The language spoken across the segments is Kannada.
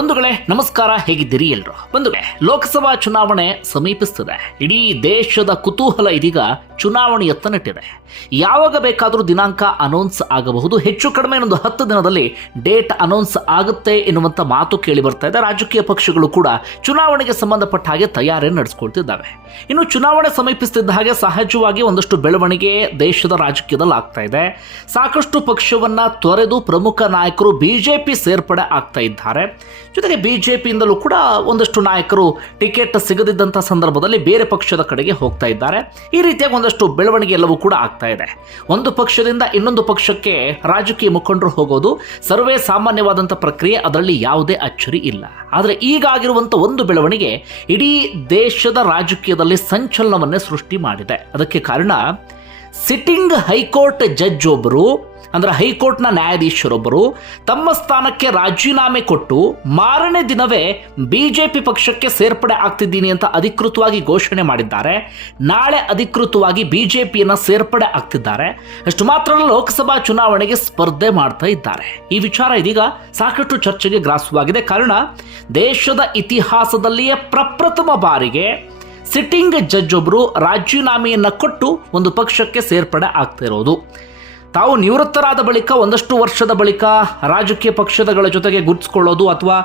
ಬಂಧುಗಳೇ ನಮಸ್ಕಾರ, ಹೇಗಿದ್ದೀರಿ ಎಲ್ರು? ಬಂಧುಗಳೇ, ಲೋಕಸಭಾ ಚುನಾವಣೆ ಸಮೀಪಿಸುತ್ತದೆ. ಇಡೀ ದೇಶದ ಕುತೂಹಲ ಇದೀಗ ಚುನಾವಣೆಯತ್ತ ನೆಟ್ಟಿದೆ. ಯಾವಾಗ ಬೇಕಾದರೂ ದಿನಾಂಕ ಅನೌನ್ಸ್ ಆಗಬಹುದು. ಹೆಚ್ಚು ಕಡಿಮೆ ಒಂದು 10 ದಿನದಲ್ಲಿ ಡೇಟ್ ಅನೌನ್ಸ್ ಆಗುತ್ತೆ ಎನ್ನುವಂಥ ಮಾತು ಕೇಳಿ ಬರ್ತಾ ಇದೆ. ರಾಜಕೀಯ ಪಕ್ಷಗಳು ಕೂಡ ಚುನಾವಣೆಗೆ ಸಂಬಂಧಪಟ್ಟ ಹಾಗೆ ತಯಾರಿ ನಡೆಸಿಕೊಳ್ತಿದ್ದಾವೆ. ಇನ್ನು ಚುನಾವಣೆ ಸಮೀಪಿಸುತ್ತಿದ್ದ ಹಾಗೆ ಸಹಜವಾಗಿ ಒಂದಷ್ಟು ಬೆಳವಣಿಗೆ ದೇಶದ ರಾಜಕೀಯದಲ್ಲಿ ಆಗ್ತಾ ಇದೆ. ಸಾಕಷ್ಟು ಪಕ್ಷವನ್ನ ತೊರೆದು ಪ್ರಮುಖ ನಾಯಕರು ಬಿಜೆಪಿ ಸೇರ್ಪಡೆ ಆಗ್ತಾ ಇದ್ದಾರೆ. ಜೊತೆಗೆ ಬಿಜೆಪಿಯಿಂದಲೂ ಕೂಡ ಒಂದಷ್ಟು ನಾಯಕರು ಟಿಕೆಟ್ ಸಿಗದಿದ್ದಂಥ ಸಂದರ್ಭದಲ್ಲಿ ಬೇರೆ ಪಕ್ಷದ ಕಡೆಗೆ ಹೋಗ್ತಾ ಇದ್ದಾರೆ. ಈ ರೀತಿಯಾಗಿ ಒಂದಷ್ಟು ಬೆಳವಣಿಗೆ ಎಲ್ಲವೂ ಕೂಡ ಆಗ್ತಾ ಇದೆ. ಒಂದು ಪಕ್ಷದಿಂದ ಇನ್ನೊಂದು ಪಕ್ಷಕ್ಕೆ ರಾಜಕೀಯ ಮುಖಂಡರು ಹೋಗೋದು ಸರ್ವೇ ಸಾಮಾನ್ಯವಾದಂಥ ಪ್ರಕ್ರಿಯೆ, ಅದರಲ್ಲಿ ಯಾವುದೇ ಅಚ್ಚರಿ ಇಲ್ಲ. ಆದರೆ ಈಗ ಆಗಿರುವಂಥ ಒಂದು ಬೆಳವಣಿಗೆ ಇಡೀ ದೇಶದ ರಾಜಕೀಯದಲ್ಲಿ ಸಂಚಲನವನ್ನೇ ಸೃಷ್ಟಿ ಮಾಡಿದೆ. ಅದಕ್ಕೆ ಕಾರಣ ಸಿಟ್ಟಿಂಗ್ ಹೈಕೋರ್ಟ್ ಜಡ್ಜ್ ಒಬ್ಬರು, ಅಂದರೆ ಹೈಕೋರ್ಟ್ನ ನ್ಯಾಯಾಧೀಶರೊಬ್ಬರು ತಮ್ಮ ಸ್ಥಾನಕ್ಕೆ ರಾಜೀನಾಮೆ ಕೊಟ್ಟು ಮಾರನೇ ದಿನವೇ ಬಿಜೆಪಿ ಪಕ್ಷಕ್ಕೆ ಸೇರ್ಪಡೆ ಆಗ್ತಿದ್ದೀನಿ ಅಂತ ಅಧಿಕೃತವಾಗಿ ಘೋಷಣೆ ಮಾಡಿದ್ದಾರೆ. ನಾಳೆ ಅಧಿಕೃತವಾಗಿ ಬಿಜೆಪಿಯನ್ನು ಸೇರ್ಪಡೆ ಆಗ್ತಿದ್ದಾರೆ. ಅಷ್ಟು ಮಾತ್ರ ಅಲ್ಲ, ಲೋಕಸಭಾ ಚುನಾವಣೆಗೆ ಸ್ಪರ್ಧೆ ಮಾಡ್ತಾ ಇದ್ದಾರೆ. ಈ ವಿಚಾರ ಇದೀಗ ಸಾಕಷ್ಟು ಚರ್ಚೆಗೆ ಗ್ರಾಸವಾಗಿದೆ. ಕಾರಣ ದೇಶದ ಇತಿಹಾಸದಲ್ಲಿಯೇ ಪ್ರಪ್ರಥಮ ಬಾರಿಗೆ ಸಿಟ್ಟಿಂಗ್ ಜಡ್ಜ್ ಒಬ್ಬರು ರಾಜೀನಾಮೆಯನ್ನು ಕೊಟ್ಟು ಒಂದು ಪಕ್ಷಕ್ಕೆ ಸೇರ್ಪಡೆ ಆಗ್ತಿರೋದು. ತಾವು ನಿವೃತ್ತರಾದ ಬಳಿಕ ಒಂದಷ್ಟು ವರ್ಷದ ಬಳಿಕ ರಾಜಕೀಯ ಪಕ್ಷಗಳ ಜೊತೆಗೆ ಗುರುತಿಸ್ಕೊಳ್ಳೋದು ಅಥವಾ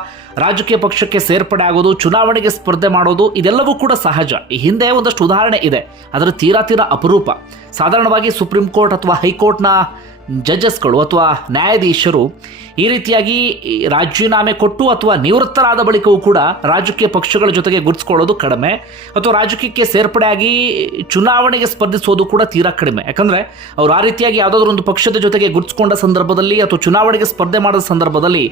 ರಾಜಕೀಯ ಪಕ್ಷಕ್ಕೆ ಸೇರ್ಪಡೆ ಆಗೋದು, ಚುನಾವಣೆಗೆ ಸ್ಪರ್ಧೆ ಮಾಡೋದು, ಇದೆಲ್ಲವೂ ಕೂಡ ಸಹಜ. ಈ ಹಿಂದೆ ಒಂದಷ್ಟು ಉದಾಹರಣೆ ಇದೆ, ಅದರ ತೀರಾ ಅಪರೂಪ. ಸಾಧಾರಣವಾಗಿ ಸುಪ್ರೀಂ ಕೋರ್ಟ್ ಅಥವಾ ಹೈಕೋರ್ಟ್ನ ಜಡ್ಜಸ್ಗಳು ಅಥವಾ ನ್ಯಾಯಾಧೀಶರು ಈ ರೀತಿಯಾಗಿ ರಾಜೀನಾಮೆ ಕೊಟ್ಟು ಅಥವಾ ನಿವೃತ್ತರಾದ ಬಳಿಕವೂ ಕೂಡ ರಾಜಕೀಯ ಪಕ್ಷಗಳ ಜೊತೆಗೆ ಗುರುತಿಸ್ಕೊಳ್ಳೋದು ಕಡಿಮೆ, ಅಥವಾ ರಾಜಕೀಯಕ್ಕೆ ಸೇರ್ಪಡೆಯಾಗಿ ಚುನಾವಣೆಗೆ ಸ್ಪರ್ಧಿಸೋದು ಕೂಡ ತೀರಾ ಕಡಿಮೆ. ಯಾಕಂದರೆ ಅವರು ಆ ರೀತಿಯಾಗಿ ಯಾವುದಾದ್ರೂ ಒಂದು ಪಕ್ಷದ ಜೊತೆಗೆ ಗುರುತಿಸ್ಕೊಂಡ ಸಂದರ್ಭದಲ್ಲಿ ಅಥವಾ ಚುನಾವಣೆಗೆ ಸ್ಪರ್ಧೆ ಮಾಡಿದ ಸಂದರ್ಭದಲ್ಲಿ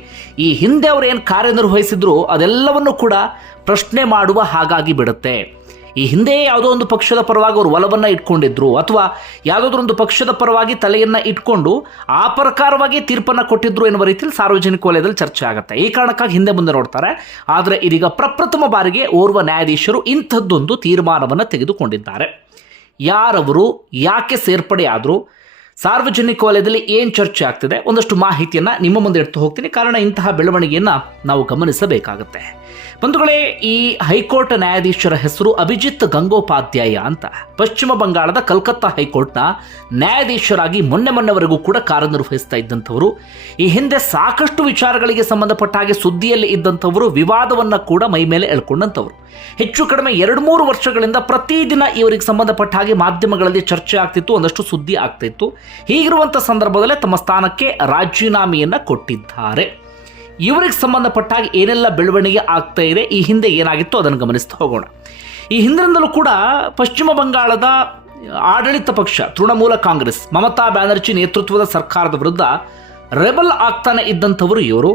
ಈ ಹಿಂದೆ ಅವರು ಏನು ಕಾರ್ಯನಿರ್ವಹಿಸಿದ್ರು ಅದೆಲ್ಲವನ್ನು ಕೂಡ ಪ್ರಶ್ನೆ ಮಾಡುವ ಹಾಗಾಗಿ ಬಿಡುತ್ತೆ. ಈ ಹಿಂದೆ ಯಾವುದೋ ಒಂದು ಪಕ್ಷದ ಪರವಾಗಿ ಅವರು ಒಲವನ್ನು ಇಟ್ಕೊಂಡಿದ್ರು ಅಥವಾ ಯಾವುದಾದ್ರೂ ಒಂದು ಪಕ್ಷದ ಪರವಾಗಿ ತಲೆಯನ್ನು ಇಟ್ಕೊಂಡು ಆ ಪ್ರಕಾರವಾಗಿ ತೀರ್ಪನ್ನು ಕೊಟ್ಟಿದ್ರು ಎನ್ನುವ ರೀತಿಯಲ್ಲಿ ಸಾರ್ವಜನಿಕ ವಲಯದಲ್ಲಿ ಚರ್ಚೆ ಆಗುತ್ತೆ. ಈ ಕಾರಣಕ್ಕಾಗಿ ಹಿಂದೆ ಮುಂದೆ ನೋಡ್ತಾರೆ. ಆದರೆ ಇದೀಗ ಪ್ರಪ್ರಥಮ ಬಾರಿಗೆ ಓರ್ವ ನ್ಯಾಯಾಧೀಶರು ಇಂಥದ್ದೊಂದು ತೀರ್ಮಾನವನ್ನು ತೆಗೆದುಕೊಂಡಿದ್ದಾರೆ. ಯಾರವರು, ಯಾಕೆ ಸೇರ್ಪಡೆಯಾದರು, ಸಾರ್ವಜನಿಕ ವಲಯದಲ್ಲಿ ಏನು ಚರ್ಚೆ ಆಗ್ತಿದೆ, ಒಂದಷ್ಟು ಮಾಹಿತಿಯನ್ನು ನಿಮ್ಮ ಮುಂದೆ ಇಡ್ತಾ ಹೋಗ್ತೀನಿ. ಕಾರಣ ಇಂತಹ ಬೆಳವಣಿಗೆಯನ್ನು ನಾವು ಗಮನಿಸಬೇಕಾಗುತ್ತೆ. ಬಂಧುಗಳೇ, ಈ ಹೈಕೋರ್ಟ್ ನ್ಯಾಯಾಧೀಶರ ಹೆಸರು ಅಭಿಜಿತ್ ಗಂಗೋಪಾಧ್ಯಾಯ ಅಂತ. ಪಶ್ಚಿಮ ಬಂಗಾಳದ ಕಲ್ಕತ್ತಾ ಹೈಕೋರ್ಟ್ನ ನ್ಯಾಯಾಧೀಶರಾಗಿ ಮೊನ್ನೆವರೆಗೂ ಕೂಡ ಕಾರ್ಯನಿರ್ವಹಿಸ್ತಾ ಇದ್ದಂಥವರು. ಈ ಹಿಂದೆ ಸಾಕಷ್ಟು ವಿಚಾರಗಳಿಗೆ ಸಂಬಂಧಪಟ್ಟ ಹಾಗೆ ಸುದ್ದಿಯಲ್ಲಿ ಇದ್ದಂಥವರು, ವಿವಾದವನ್ನು ಕೂಡ ಮೈ ಮೇಲೆ ಎಳ್ಕೊಂಡಂಥವರು. ಹೆಚ್ಚು ಕಡಿಮೆ 2-3 ವರ್ಷಗಳಿಂದ ಪ್ರತಿದಿನ ಇವರಿಗೆ ಸಂಬಂಧಪಟ್ಟ ಹಾಗೆ ಮಾಧ್ಯಮಗಳಲ್ಲಿ ಚರ್ಚೆ ಆಗ್ತಿತ್ತು, ಒಂದಷ್ಟು ಸುದ್ದಿ ಆಗ್ತಿತ್ತು. ಹೀಗಿರುವಂಥ ಸಂದರ್ಭದಲ್ಲೇ ತಮ್ಮ ಸ್ಥಾನಕ್ಕೆ ರಾಜೀನಾಮೆಯನ್ನು ಕೊಟ್ಟಿದ್ದಾರೆ. ಇವರಿಗೆ ಸಂಬಂಧಪಟ್ಟಾಗ ಏನೆಲ್ಲ ಬೆಳವಣಿಗೆ ಆಗ್ತಾ ಇದೆ, ಈ ಹಿಂದೆ ಏನಾಗಿತ್ತು ಅದನ್ನು ಗಮನಿಸ್ತಾ ಹೋಗೋಣ. ಈ ಹಿಂದಿನಿಂದಲೂ ಕೂಡ ಪಶ್ಚಿಮ ಬಂಗಾಳದ ಆಡಳಿತ ಪಕ್ಷ ತೃಣಮೂಲ ಕಾಂಗ್ರೆಸ್, ಮಮತಾ ಬ್ಯಾನರ್ಜಿ ನೇತೃತ್ವದ ಸರ್ಕಾರದ ವಿರುದ್ಧ ರೆಬಲ್ ಆಗ್ತಾನೆ ಇದ್ದಂಥವರು ಇವರು.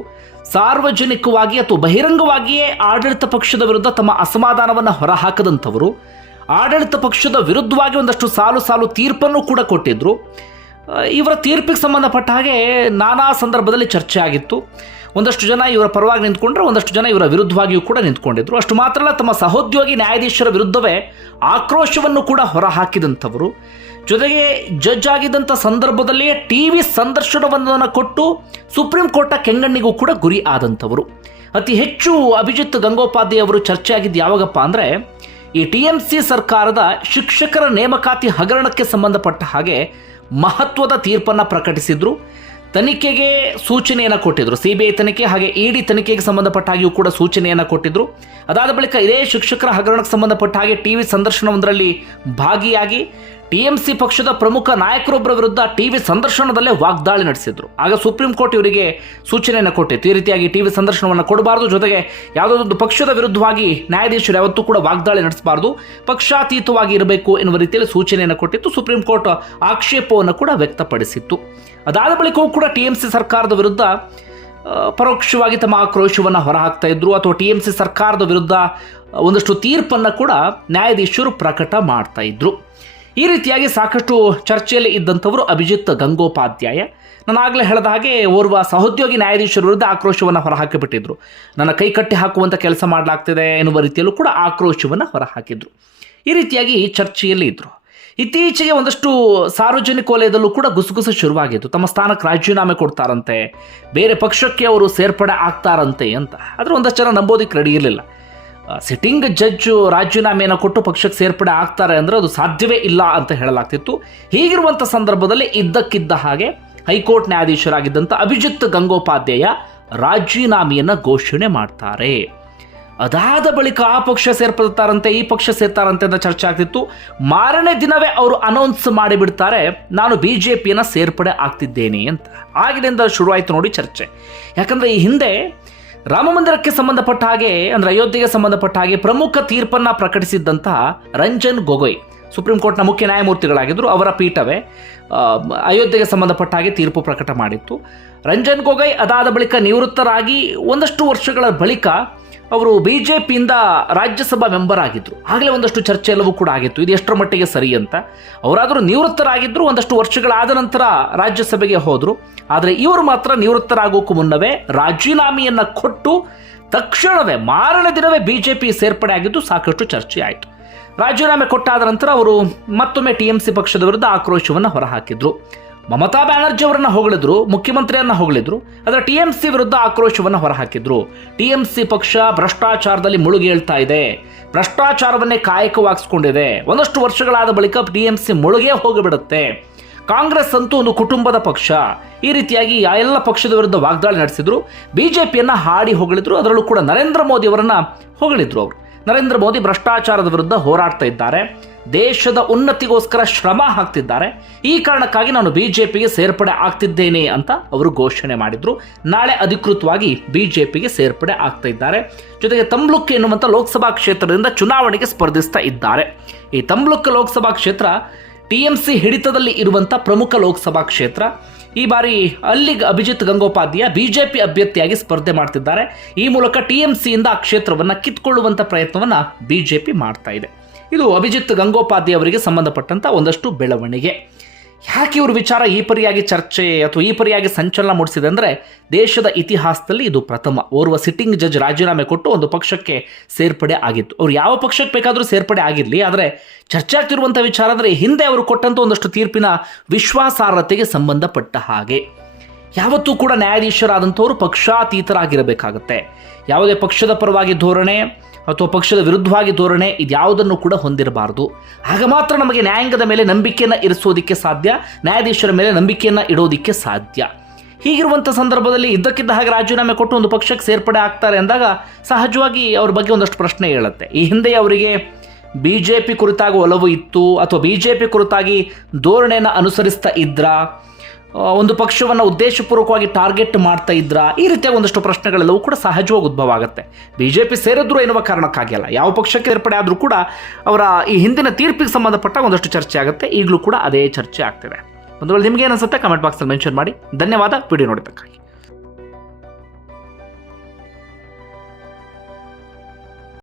ಸಾರ್ವಜನಿಕವಾಗಿ ಅಥವಾ ಬಹಿರಂಗವಾಗಿಯೇ ಆಡಳಿತ ಪಕ್ಷದ ವಿರುದ್ಧ ತಮ್ಮ ಅಸಮಾಧಾನವನ್ನು ಹೊರಹಾಕದಂಥವರು. ಆಡಳಿತ ಪಕ್ಷದ ವಿರುದ್ಧವಾಗಿ ಒಂದಷ್ಟು ಸಾಲು ತೀರ್ಪನ್ನು ಕೂಡ ಕೊಟ್ಟಿದ್ರು. ಇವರ ತೀರ್ಪಿಗೆ ಸಂಬಂಧಪಟ್ಟ ಹಾಗೆ ನಾನಾ ಸಂದರ್ಭದಲ್ಲಿ ಚರ್ಚೆ ಆಗಿತ್ತು. ಒಂದಷ್ಟು ಜನ ಇವರ ಪರವಾಗಿ ನಿಂತ್ಕೊಂಡ್ರೆ, ಒಂದಷ್ಟು ಜನ ಇವರ ವಿರುದ್ಧವಾಗಿಯೂ ಕೂಡ ನಿಂತ್ಕೊಂಡಿದ್ರು. ಅಷ್ಟು ಮಾತ್ರ ಅಲ್ಲ, ತಮ್ಮ ಸಹೋದ್ಯೋಗಿ ನ್ಯಾಯಾಧೀಶರ ವಿರುದ್ಧವೇ ಆಕ್ರೋಶವನ್ನು ಕೂಡ ಹೊರಹಾಕಿದಂಥವರು. ಜೊತೆಗೆ ಜಡ್ಜ್ ಆಗಿದ್ದಂಥ ಸಂದರ್ಭದಲ್ಲಿಯೇ ಟಿವಿ ಸಂದರ್ಶನವನ್ನು ಕೊಟ್ಟು ಸುಪ್ರೀಂ ಕೋರ್ಟ್ನ ಕೆಂಗಣ್ಣಿಗೂ ಕೂಡ ಗುರಿ ಆದಂಥವರು. ಅತಿ ಹೆಚ್ಚು ಅಭಿಜಿತ್ ಗಂಗೋಪಾಧ್ಯಾಯ ಅವರು ಚರ್ಚೆ ಆಗಿದ್ದು ಯಾವಾಗಪ್ಪ ಅಂದರೆ, ಈ TMC ಸರ್ಕಾರದ ಶಿಕ್ಷಕರ ನೇಮಕಾತಿ ಹಗರಣಕ್ಕೆ ಸಂಬಂಧಪಟ್ಟ ಹಾಗೆ ಮಹತ್ವದ ತೀರ್ಪನ್ನು ಪ್ರಕಟಿಸಿದ್ರು. ತನಿಖೆಗೆ ಸೂಚನೆಯನ್ನು ಕೊಟ್ಟಿದ್ರು. CBI ತನಿಖೆ ಹಾಗೆ ED ತನಿಖೆಗೆ ಸಂಬಂಧಪಟ್ಟ ಹಾಗೆಯೂ ಕೂಡ ಸೂಚನೆಯನ್ನು ಕೊಟ್ಟಿದ್ರು. ಅದಾದ ಬಳಿಕ ಇದೇ ಶಿಕ್ಷಕರ ಹಗರಣಕ್ಕೆ ಸಂಬಂಧಪಟ್ಟ ಹಾಗೆ ಟಿವಿ ಸಂದರ್ಶನವೊಂದರಲ್ಲಿ ಭಾಗಿಯಾಗಿ TMC ಪಕ್ಷದ ಪ್ರಮುಖ ನಾಯಕರೊಬ್ಬರ ವಿರುದ್ಧ ಟಿವಿ ಸಂದರ್ಶನದಲ್ಲೇ ವಾಗ್ದಾಳಿ ನಡೆಸಿದ್ರು. ಆಗ ಸುಪ್ರೀಂ ಕೋರ್ಟ್ ಇವರಿಗೆ ಸೂಚನೆಯನ್ನು ಕೊಟ್ಟಿತ್ತು, ಈ ರೀತಿಯಾಗಿ ಟಿವಿ ಸಂದರ್ಶನವನ್ನು ಕೊಡಬಾರ್ದು, ಜೊತೆಗೆ ಯಾವುದೊಂದು ಪಕ್ಷದ ವಿರುದ್ಧವಾಗಿ ನ್ಯಾಯಾಧೀಶರು ಯಾವತ್ತೂ ಕೂಡ ವಾಗ್ದಾಳಿ ನಡೆಸಬಾರ್ದು, ಪಕ್ಷಾತೀತವಾಗಿ ಇರಬೇಕು ಎನ್ನುವ ರೀತಿಯಲ್ಲಿ ಸೂಚನೆಯನ್ನು ಕೊಟ್ಟಿತ್ತು. ಸುಪ್ರೀಂ ಕೋರ್ಟ್ ಆಕ್ಷೇಪವನ್ನು ಕೂಡ ವ್ಯಕ್ತಪಡಿಸಿತ್ತು. ಅದಾದ ಬಳಿಕವೂ ಕೂಡ TMC ಸರ್ಕಾರದ ವಿರುದ್ಧ ಪರೋಕ್ಷವಾಗಿ ತಮ್ಮ ಆಕ್ರೋಶವನ್ನು ಹೊರಹಾಕ್ತಾ ಇದ್ರು, ಅಥವಾ TMC ಸರ್ಕಾರದ ವಿರುದ್ಧ ಒಂದಷ್ಟು ತೀರ್ಪನ್ನು ಕೂಡ ನ್ಯಾಯಾಧೀಶರು ಪ್ರಕಟ ಮಾಡ್ತಾ ಇದ್ರು. ಈ ರೀತಿಯಾಗಿ ಸಾಕಷ್ಟು ಚರ್ಚೆಯಲ್ಲಿ ಇದ್ದಂಥವರು ಅಭಿಜಿತ್ ಗಂಗೋಪಾಧ್ಯಾಯ. ನಾನು ಆಗಲೇ ಹೇಳಿದ ಹಾಗೆ ಓರ್ವ ಸಹೋದ್ಯೋಗಿ ನ್ಯಾಯಾಧೀಶರ ವಿರುದ್ಧ ಆಕ್ರೋಶವನ್ನು ಹೊರಹಾಕಿಬಿಟ್ಟಿದ್ರು. ನನ್ನ ಕೈ ಕಟ್ಟಿ ಹಾಕುವಂಥ ಕೆಲಸ ಮಾಡಲಾಗ್ತಿದೆ ಎನ್ನುವ ರೀತಿಯಲ್ಲೂ ಕೂಡ ಆಕ್ರೋಶವನ್ನು ಹೊರಹಾಕಿದ್ರು. ಈ ರೀತಿಯಾಗಿ ಚರ್ಚೆಯಲ್ಲಿ ಇದ್ದರು. ಇತ್ತೀಚೆಗೆ ಒಂದಷ್ಟು ಸಾರ್ವಜನಿಕ ವಲಯದಲ್ಲೂ ಕೂಡ ಗುಸುಗುಸು ಶುರುವಾಗಿತ್ತು. ತಮ್ಮ ಸ್ಥಾನಕ್ಕೆ ರಾಜೀನಾಮೆ ಕೊಡ್ತಾರಂತೆ, ಬೇರೆ ಪಕ್ಷಕ್ಕೆ ಅವರು ಸೇರ್ಪಡೆ ಆಗ್ತಾರಂತೆ ಅಂತ. ಆದರೆ ಒಂದಷ್ಟು ಜನ ನಂಬೋದಕ್ಕೆ ರೆಡಿ ಇರಲಿಲ್ಲ. ಸಿಟ್ಟಿಂಗ್ ಜಡ್ಜ್ ರಾಜೀನಾಮೆಯನ್ನು ಕೊಟ್ಟು ಪಕ್ಷಕ್ಕೆ ಸೇರ್ಪಡೆ ಆಗ್ತಾರೆ ಅಂದರೆ ಅದು ಸಾಧ್ಯವೇ ಇಲ್ಲ ಅಂತ ಹೇಳಲಾಗ್ತಿತ್ತು. ಹೀಗಿರುವಂಥ ಸಂದರ್ಭದಲ್ಲಿ ಇದ್ದಕ್ಕಿದ್ದ ಹಾಗೆ ಹೈಕೋರ್ಟ್ ನ್ಯಾಯಾಧೀಶರಾಗಿದ್ದಂಥ ಅಭಿಜಿತ್ ಗಂಗೋಪಾಧ್ಯಾಯ ರಾಜೀನಾಮೆಯನ್ನು ಘೋಷಣೆ ಮಾಡ್ತಾರೆ. ಅದಾದ ಬಳಿಕ ಆ ಪಕ್ಷ ಸೇರ್ಪಡ್ತಾರಂತೆ, ಈ ಪಕ್ಷ ಸೇರ್ತಾರಂತೆ ಅಂತ ಚರ್ಚೆ ಆಗ್ತಿತ್ತು. ಮಾರನೇ ದಿನವೇ ಅವರು ಅನೌನ್ಸ್ ಮಾಡಿಬಿಡ್ತಾರೆ, ನಾನು BJPಯನ್ನು ಸೇರ್ಪಡೆ ಆಗ್ತಿದ್ದೇನೆ ಅಂತ. ಆಗಿನಿಂದ ಶುರುವಾಯಿತು ನೋಡಿ ಚರ್ಚೆ. ಯಾಕಂದರೆ ಈ ಹಿಂದೆ ರಾಮ ಮಂದಿರಕ್ಕೆ ಸಂಬಂಧಪಟ್ಟ ಹಾಗೆ, ಅಂದರೆ ಅಯೋಧ್ಯೆಗೆ ಸಂಬಂಧಪಟ್ಟ ಹಾಗೆ ಪ್ರಮುಖ ತೀರ್ಪನ್ನು ಪ್ರಕಟಿಸಿದ್ದಂತಹ ರಂಜನ್ ಗೊಗೊಯ್, ಸುಪ್ರೀಂ ಕೋರ್ಟ್ನ ಮುಖ್ಯ ನ್ಯಾಯಮೂರ್ತಿಗಳಾಗಿದ್ದರು. ಅವರ ಪೀಠವೇ ಅಯೋಧ್ಯೆಗೆ ಸಂಬಂಧಪಟ್ಟ ಹಾಗೆ ತೀರ್ಪು ಪ್ರಕಟ ಮಾಡಿತ್ತು. ರಂಜನ್ ಗೊಗೊಯ್ ಅದಾದ ಬಳಿಕ ನಿವೃತ್ತರಾಗಿ ಒಂದಷ್ಟು ವರ್ಷಗಳ ಬಳಿಕ ಅವರು BJPಯಿಂದ ರಾಜ್ಯಸಭಾ ಮೆಂಬರ್ ಆಗಿದ್ದರು. ಆಗಲೇ ಒಂದಷ್ಟು ಚರ್ಚೆ ಎಲ್ಲವೂ ಕೂಡ ಆಗಿತ್ತು, ಇದು ಎಷ್ಟರ ಮಟ್ಟಿಗೆ ಸರಿ ಅಂತ. ಅವರಾದರೂ ನಿವೃತ್ತರಾಗಿದ್ದರು, ಒಂದಷ್ಟು ವರ್ಷಗಳಾದ ನಂತರ ರಾಜ್ಯಸಭೆಗೆ ಹೋದರು. ಆದರೆ ಇವರು ಮಾತ್ರ ನಿವೃತ್ತರಾಗೋಕ್ಕೂ ಮುನ್ನವೇ ರಾಜೀನಾಮೆಯನ್ನು ಕೊಟ್ಟು ತಕ್ಷಣವೇ ಮಾರನೇ ದಿನವೇ BJP ಸೇರ್ಪಡೆ ಆಗಿದ್ದು ಸಾಕಷ್ಟು ಚರ್ಚೆ ಆಯಿತು. ರಾಜೀನಾಮೆ ಕೊಟ್ಟಾದ ನಂತರ ಅವರು ಮತ್ತೊಮ್ಮೆ TMC ಪಕ್ಷದ ವಿರುದ್ಧ ಆಕ್ರೋಶವನ್ನು ಹೊರಹಾಕಿದ್ರು. ಮಮತಾ ಬ್ಯಾನರ್ಜಿ ಅವರನ್ನು ಹೊಗಳಿದ್ರು, ಮುಖ್ಯಮಂತ್ರಿಯನ್ನ ಹೊಗಳಿದ್ರು. ಆದರೆ TMC ವಿರುದ್ಧ ಆಕ್ರೋಶವನ್ನು ಹೊರಹಾಕಿದ್ರು. TMC ಪಕ್ಷ ಭ್ರಷ್ಟಾಚಾರದಲ್ಲಿ ಮುಳುಗೇಳ್ತಾ ಇದೆ, ಭ್ರಷ್ಟಾಚಾರವನ್ನೇ ಕಾಯಕವಾಗಿಸ್ಕೊಂಡಿದೆ. ಒಂದಷ್ಟು ವರ್ಷಗಳಾದ ಬಳಿಕ TMC ಮುಳುಗೇ ಹೋಗಿಬಿಡುತ್ತೆ. ಕಾಂಗ್ರೆಸ್ ಅಂತೂ ಒಂದು ಕುಟುಂಬದ ಪಕ್ಷ. ಈ ರೀತಿಯಾಗಿ ಆ ಎಲ್ಲ ಪಕ್ಷದ ವಿರುದ್ಧ ವಾಗ್ದಾಳಿ ನಡೆಸಿದ್ರು. BJPಯನ್ನು ಹಾಡಿ ಹೊಗಳಿದ್ರು. ಅದರಲ್ಲೂ ಕೂಡ ನರೇಂದ್ರ ಮೋದಿ ಅವರನ್ನ ಹೊಗಳಿದ್ರು. ಅವರು ನರೇಂದ್ರ ಮೋದಿ ಭ್ರಷ್ಟಾಚಾರದ ವಿರುದ್ಧ ಹೋರಾಡ್ತಾ ಇದ್ದಾರೆ, ದೇಶದ ಉನ್ನತಿಗೋಸ್ಕರ ಶ್ರಮ ಹಾಕ್ತಿದ್ದಾರೆ. ಈ ಕಾರಣಕ್ಕಾಗಿ ನಾನು BJPಗೆ ಸೇರ್ಪಡೆ ಆಗ್ತಿದ್ದೇನೆ ಅಂತ ಅವರು ಘೋಷಣೆ ಮಾಡಿದ್ರು. ನಾಳೆ ಅಧಿಕೃತವಾಗಿ BJPಗೆ ಸೇರ್ಪಡೆ ಆಗ್ತಾ ಇದ್ದಾರೆ. ಜೊತೆಗೆ ತಮ್ಲುಕ್ ಎನ್ನುವಂಥ ಲೋಕಸಭಾ ಕ್ಷೇತ್ರದಿಂದ ಚುನಾವಣೆಗೆ ಸ್ಪರ್ಧಿಸ್ತಾ ಇದ್ದಾರೆ. ಈ ತಮ್ಲುಕ್ ಲೋಕಸಭಾ ಕ್ಷೇತ್ರ TMC ಹಿಡಿತದಲ್ಲಿ ಇರುವಂಥ ಪ್ರಮುಖ ಲೋಕಸಭಾ ಕ್ಷೇತ್ರ. ಈ ಬಾರಿ ಅಲ್ಲಿ ಅಭಿಜಿತ್ ಗಂಗೋಪಾಧ್ಯಾಯ BJP ಅಭ್ಯರ್ಥಿಯಾಗಿ ಸ್ಪರ್ಧೆ ಮಾಡ್ತಿದ್ದಾರೆ. ಈ ಮೂಲಕ TMCಯಿಂದ ಆ ಕ್ಷೇತ್ರವನ್ನು ಕಿತ್ಕೊಳ್ಳುವಂಥ ಪ್ರಯತ್ನವನ್ನು BJP ಮಾಡ್ತಾ ಇದೆ. ಇದು ಅಭಿಜಿತ್ ಗಂಗೋಪಾಧ್ಯಾಯ ಅವರಿಗೆ ಸಂಬಂಧಪಟ್ಟಂಥ ಒಂದಷ್ಟು ಬೆಳವಣಿಗೆ. ಯಾಕೆ ಇವ್ರ ವಿಚಾರ ಈ ಪರಿಯಾಗಿ ಚರ್ಚೆ ಅಥವಾ ಈ ಪರಿಯಾಗಿ ಸಂಚಲನ ಮೂಡಿಸಿದೆ ಅಂದರೆ, ದೇಶದ ಇತಿಹಾಸದಲ್ಲಿ ಇದು ಪ್ರಥಮ. ಓರ್ವ ಸಿಟ್ಟಿಂಗ್ ಜಡ್ಜ್ ರಾಜೀನಾಮೆ ಕೊಟ್ಟು ಒಂದು ಪಕ್ಷಕ್ಕೆ ಸೇರ್ಪಡೆ ಆಗಿತ್ತು. ಅವ್ರು ಯಾವ ಪಕ್ಷಕ್ಕೆ ಬೇಕಾದರೂ ಸೇರ್ಪಡೆ ಆಗಿರಲಿ, ಆದರೆ ಚರ್ಚೆ ಆಗ್ತಿರುವಂಥ ವಿಚಾರ ಅಂದರೆ ಹಿಂದೆ ಅವರು ಕೊಟ್ಟಂಥ ಒಂದಷ್ಟು ತೀರ್ಪಿನ ವಿಶ್ವಾಸಾರ್ಹತೆಗೆ ಸಂಬಂಧಪಟ್ಟ ಹಾಗೆ. ಯಾವತ್ತೂ ಕೂಡ ನ್ಯಾಯಾಧೀಶರಾದಂಥವರು ಪಕ್ಷಾತೀತರಾಗಿರಬೇಕಾಗತ್ತೆ. ಯಾವುದೇ ಪಕ್ಷದ ಪರವಾಗಿ ಧೋರಣೆ ಅಥವಾ ಪಕ್ಷದ ವಿರುದ್ಧವಾಗಿ ಧೋರಣೆ ಇದ್ಯಾವುದನ್ನು ಕೂಡ ಹೊಂದಿರಬಾರ್ದು. ಆಗ ಮಾತ್ರ ನಮಗೆ ನ್ಯಾಯಾಂಗದ ಮೇಲೆ ನಂಬಿಕೆಯನ್ನು ಇರಿಸೋದಕ್ಕೆ ಸಾಧ್ಯ, ನ್ಯಾಯಾಧೀಶರ ಮೇಲೆ ನಂಬಿಕೆಯನ್ನು ಇಡೋದಕ್ಕೆ ಸಾಧ್ಯ. ಹೀಗಿರುವಂಥ ಸಂದರ್ಭದಲ್ಲಿ ಇದ್ದಕ್ಕಿದ್ದ ಹಾಗೆ ರಾಜೀನಾಮೆ ಕೊಟ್ಟು ಒಂದು ಪಕ್ಷಕ್ಕೆ ಸೇರ್ಪಡೆ ಆಗ್ತಾರೆ ಅಂದಾಗ ಸಹಜವಾಗಿ ಅವ್ರ ಬಗ್ಗೆ ಒಂದಷ್ಟು ಪ್ರಶ್ನೆ ಹೇಳುತ್ತೆ. ಈ ಹಿಂದೆ ಅವರಿಗೆ BJP ಕುರಿತಾಗಿ ಒಲವು ಇತ್ತು ಅಥವಾ BJP ಕುರಿತಾಗಿ ಧೋರಣೆಯನ್ನು ಅನುಸರಿಸ್ತಾ ಇದ್ರಾ, ಒಂದು ಪಕ್ಷವನ್ನು ಉದ್ದೇಶಪೂರ್ವಕವಾಗಿ ಟಾರ್ಗೆಟ್ ಮಾಡ್ತಾ ಇದ್ರಾ, ಈ ರೀತಿಯ ಒಂದಷ್ಟು ಪ್ರಶ್ನೆಗಳೆಲ್ಲವೂ ಕೂಡ ಸಹಜವಾಗಿ ಉದ್ಭವ ಆಗುತ್ತೆ. BJP ಸೇರಿದ್ರು ಎನ್ನುವ ಕಾರಣಕ್ಕಾಗಿ ಅಲ್ಲ, ಯಾವ ಪಕ್ಷಕ್ಕೆ ಸೇರ್ಪಡೆ ಆದರೂ ಕೂಡ ಅವರ ಈ ಹಿಂದಿನ ತೀರ್ಪಿಗೆ ಸಂಬಂಧಪಟ್ಟ ಒಂದಷ್ಟು ಚರ್ಚೆ ಆಗುತ್ತೆ. ಈಗಲೂ ಕೂಡ ಅದೇ ಚರ್ಚೆ ಆಗ್ತಿದೆ. ಒಂದು ವೇಳೆ ನಿಮ್ಗೆ ಏನು ಅನ್ಸುತ್ತೆ ಕಮೆಂಟ್ ಬಾಕ್ಸಲ್ಲಿ ಮೆನ್ಷನ್ ಮಾಡಿ. ಧನ್ಯವಾದ ವಿಡಿಯೋ ನೋಡಿದ್ದಕ್ಕಾಗಿ.